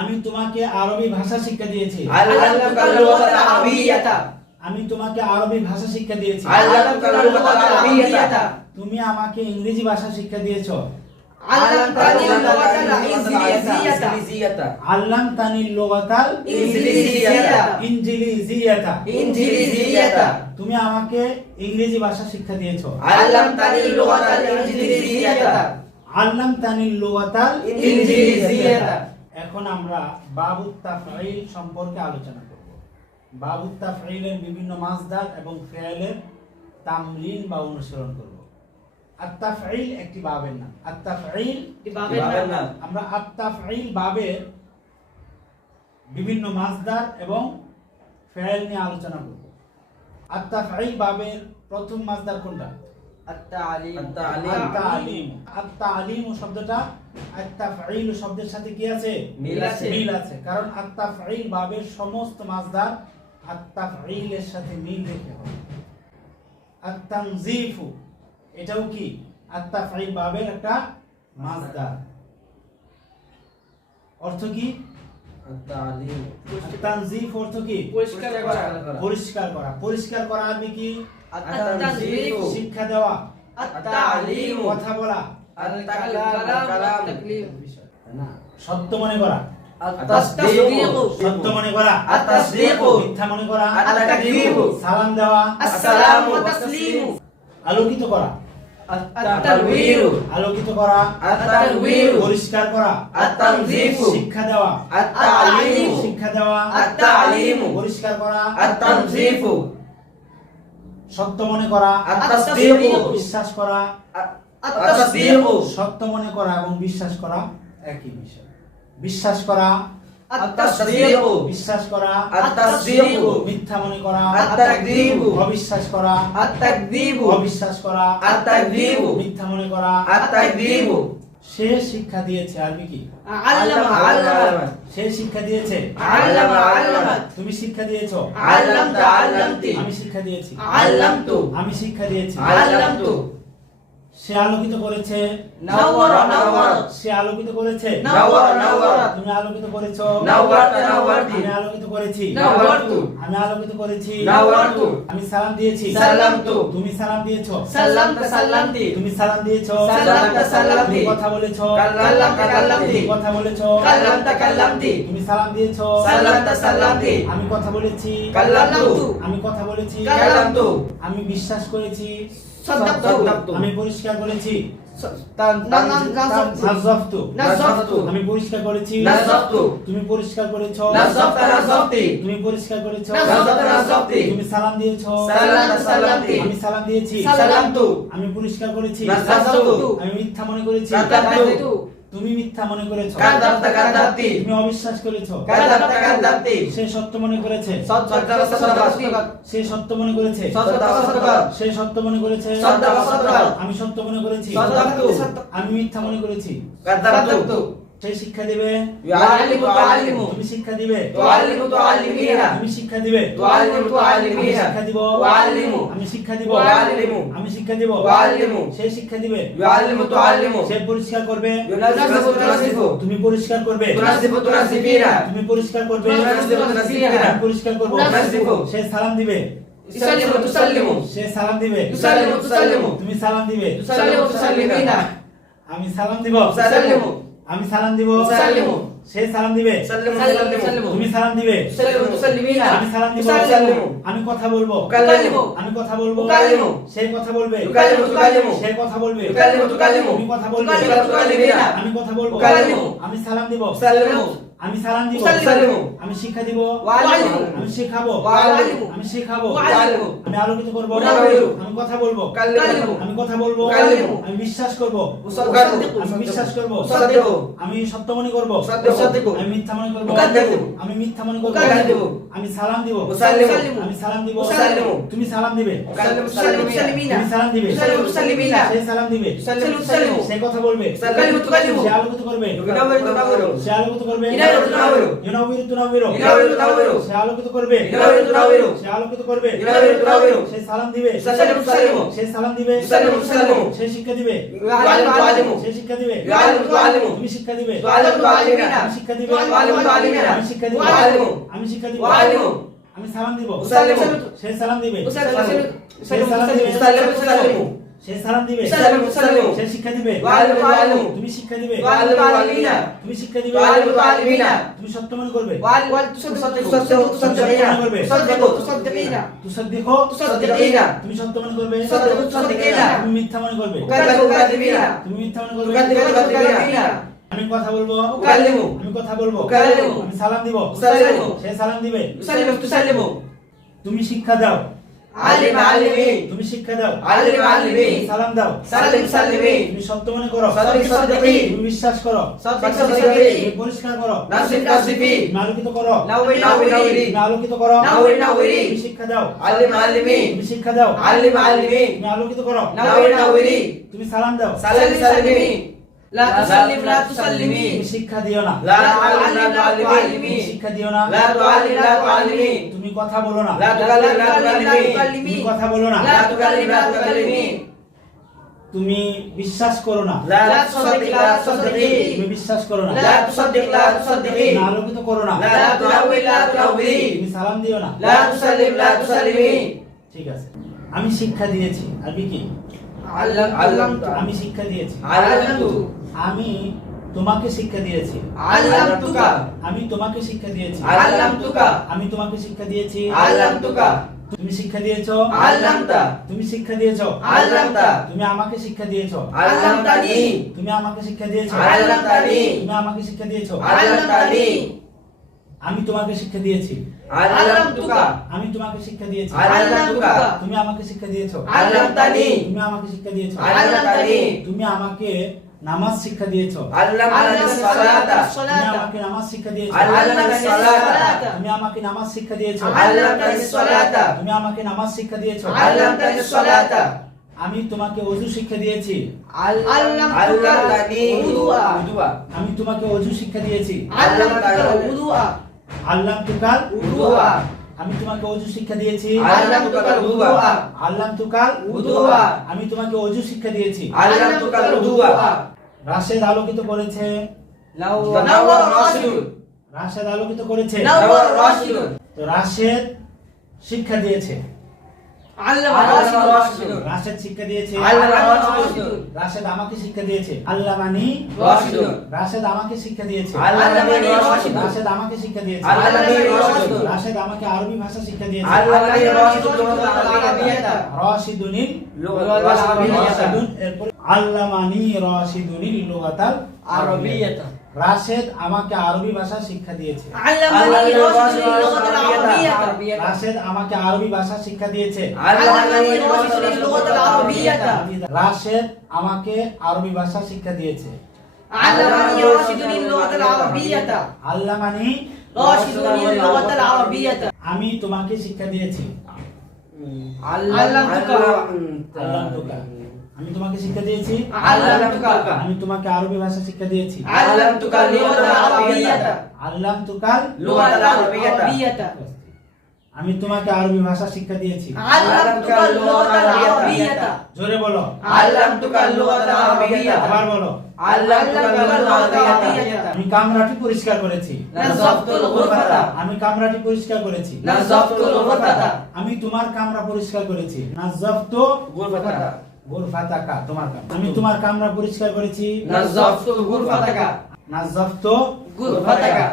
আমি তোমাকে আরবি ভাষা শিক্ষা দিয়েছি। আমি তোমাকে আরবি ভাষা শিক্ষা দিয়েছি। তুমি আমাকে ইংরেজি ভাষা শিক্ষা দিয়েছ। আল্লাম তুমি আমাকে ইংরেজি ভাষা শিক্ষা আল্লাম আল্লাম এখন আমরা বাবুত্তা ফাইল সম্পর্কে আলোচনা করব। বাবুত্তা ফাইলের বিভিন্ন মাসদার এবং ফেয়ালের তামরিন বা অনুসরণ করব। আত্মা ফাইল একটি বাবের নাম। আত্মা ফাইল আমরা আত্মা ফাইল বাবের বিভিন্ন মাসদার এবং ফেয়াল নিয়ে আলোচনা করব। আত্মা ফাইল বাবের প্রথম মাসদার কোনটা? শব্দটা শব্দের সাথে সাথে মিল রেখে হয় এটাও কি? আত্তাফাইল বাবের একটা মাজদার। অর্থ কি? তানজিফ অর্থ কি? পরিষ্কার করা। পরিষ্কার করা। পরিষ্কার করা কি? শিক্ষা দেওয়া। কথা বলা। সত্য মনে করা। সালাম দেওয়া। আলোকিত করা। আলোকিত করা। পরিষ্কার করা। শিক্ষা দেওয়া। শিক্ষা দেওয়া। পরিষ্কার করা। সত্য মনে করা। বিশ্বাস করা। সত্য মনে করা এবং বিশ্বাস করা। একই বিষয়। বিশ্বাস করা। বিশ্বাস করা মিথ্যা মনে অবিশ্বাস করা অবিশ্বাস করা মিথ্যা মনে করা। সে শিক্ষা দিয়েছে আরবি কি? সে শিক্ষা দিয়েছে? তুমি শিক্ষা দিয়েছ? আমি শিক্ষা দিয়েছি। আমি শিক্ষা দিয়েছি। সে আলোকিত করেছে। সে আলোকিত করেছে। তুমি আলোকিত আমি আলোকিত করেছি। আমি আলোকিত করেছি। আমি সালাম দিয়েছি। তুমি সালাম তুমি সালাম কথা কথা তুমি সালাম আমি কথা বলেছি। আমি কথা বলেছি। আমি বিশ্বাস করেছি। আমি পরিষ্কার করেছি। আমি পরিষ্কার করেছি। তুমি পরিষ্কার করেছ। তুমি পরিষ্কার করেছ। তুমি সালাম দিয়েছ। আমি সালাম দিয়েছি। আমি পরিষ্কার করেছি। আমি মিথ্যা মনে করেছি। তুমি মিথ্যা মনে করেছ কার করেছ কার কাদাবতি তুমি অবিশ্বাস করেছ কার করেছ কার কাদাবতি সে সত্য মনে করেছে সে সত্য মনে করেছে সে সত্য মনে করেছে আমি সত্য মনে করেছি আমি মিথ্যা মনে করেছি কার কাদাবতু সেই শিক্ষা দিবে তুমি শিক্ষা দিবে তুআল্লিমু তুআল্লিমিনা তুমি শিক্ষা দিবে শিক্ষা দিব আমি শিক্ষা দিব আমি শিক্ষা দিব তুআল্লিমু সে শিক্ষা দিবে তুআল্লিমু সে পরিষ্কার করবে তুমি পরিষ্কার করবে তুনাজিফু তুমি পরিষ্কার করবে পরিষ্কার করব সে সালাম দিবে সে সালাম দিবে তুমি সালাম দিবে তুসাল্লিমু তুসাল্লিমিনা আমি সালাম দিব আমি সালাম দিব। সে সালাম দিবে। তুমি সালাম দিবে। আমি সালাম দিব। আমি কথা বলব। আমি কথা বলব। সে কথা বলবে। সে কথা বলবে। তুমি কথা বলবে। আমি কথা বলব। আমি সালাম দিব। সাল্লিমু আমি সালাম দিব। আমি শিক্ষা দিব। আমি শেখাবো। আমি শেখাবো। আমি আলোকিত করব। আমি কথা বলব। আমি কথা বলব। আমি বিশ্বাস করব। আমি বিশ্বাস করব। আমি সত্য মনে আমি মিথ্যা মনে করব আমি মিথ্যা মনে করব আমি সালাম দিব। আমি সালাম দিব। তুমি সালাম দিবে। তুমি সালাম দিবে। সে সালাম দিবে। সে কথা বলবে। সে আলোকিত করবে। সে আলোকিত করবে। যেন অবিরত না বেরো সে আলোকিত করবে সে আলোকিত করবে সে সালাম দিবে সে সালাম দিবে সে শিক্ষা দিবে সে শিক্ষা দিবে তুমি শিক্ষা দিবে আমি শিক্ষা দিবে আমি শিক্ষা দিবে আমি শিক্ষা দিবে আমি সালাম দিব সে সালাম দিবে সে সালাম দিবে সে সালাম দিবে সে শিক্ষা দিবে তুমি শিক্ষা দিবে তুমি শিক্ষা দিবে তুমি সত্যমান করবে তুমি সত্যমান করবে তুমি মিথ্যা মনে করবে তুমি মিথ্যা মনে করবে আমি কথা বলব আমি কথা বলব আমি সালাম দিব সে সালাম দিবে তুমি শিক্ষা দাও আলিম আলিমি। তুমি শিক্ষা দাও। আলিম আলিমি। সালাম দাও। সালিম সালিমি। তুমি সত্য মনে করো। সাদিক সাদিকি তুমি বিশ্বাস করো। সাদিক সাদিকি তুমি পরিষ্কার করো। নাসিক নাসিকি আলোকিত করো। নাওই নাওই নাওই আলোকিত করো। নাওই নাওই তুমি শিক্ষা দাও। আলিম আলিমি। তুমি শিক্ষা দাও। আলিম আলিমি। তুমি আলোকিত করো। নাওই নাওই তুমি সালাম দাও। সালিম। সালিমি। তুমি কথা বলো না। কথা বলো না। তুমি বিশ্বাস করো না। বিশ্বাস করো না। আলোকিত করো না। তুমি সালাম দিও না। ঠিক আছে। আমি শিক্ষা দিয়েছি। আর কি? আল্লাহ আল্লাহ আমি শিক্ষা দিয়েছি। আল্লাহ আমি তোমাকে শিক্ষা দিয়েছি। আল্লাহ তুকা আমি তোমাকে শিক্ষা দিয়েছি। আল্লাহ তুকা আমি তোমাকে শিক্ষা দিয়েছি। আল্লাহ তুকা তুমি শিক্ষা দিয়েছ। তুমি শিক্ষা দিয়েছ। তুমি আমাকে শিক্ষা দিয়েছ। তুমি আমাকে শিক্ষা দিয়েছ। তুমি আমাকে শিক্ষা দিয়েছ। আমি তোমাকে শিক্ষা দিয়েছি। আমি তোমাকে শিক্ষা দিয়েছি। তুমি আমাকে শিক্ষা দিয়েছ। তুমি আমাকে শিক্ষা দিয়েছ। তুমি আমাকে নামাজ শিক্ষা দিয়েছ। আমাকে নামাজ শিক্ষা তুমি আমাকে নামাজ শিক্ষা তুমি আমাকে নামাজ শিক্ষা আমি তোমাকে অজু শিক্ষা দিয়েছি। আমি তোমাকে অজু শিক্ষা দিয়েছি। আল্লাহ তুকাল আমি তোমাকে অজু শিক্ষা দিয়েছি। আল্লাহ তুকাল উদুয়া। আল্লাহ তুকাল উদুয়া। আমি তোমাকে অজু শিক্ষা দিয়েছি। আল্লাহ তুকাল উদুয়া। রাশেদ আলোকিত করেছে। রাশেদ আলোকিত করেছে। তো রাশেদ শিক্ষা দিয়েছে। আল্লাহ রাশেদ আমাকে মানি আরবি ভাষা শিক্ষা দিয়েছে রাশেদ আমাকে আরবি ভাষা শিক্ষা দিয়েছে। রাশেদ আমাকে আরবি ভাষা শিক্ষা দিয়েছে। রাশেদ আমাকে আরবি ভাষা শিক্ষা দিয়েছে। আল্লামানি আমি তোমাকে শিক্ষা দিয়েছি। আল্লাহ আমি তোমাকে শিক্ষা দিয়েছি। আমি তোমাকে আরবি ভাষা শিক্ষা দিয়েছি। আমি তোমাকে আরবি ভাষা শিক্ষা দিয়েছি। জোরে বলো। আবার বলো। আমি কামরাটি পরিষ্কার করেছি। আমি কামরাটি পরিষ্কার করেছি। আমি তোমার কামরা পরিষ্কার করেছি। না জব্দ গুরফাতাকা তোমার আমি তোমার কামরা পরিষ্কার করেছি। নাজ্জাফতু গুরফাতাকা। নাজ্জাফতু গুরফাতাকা।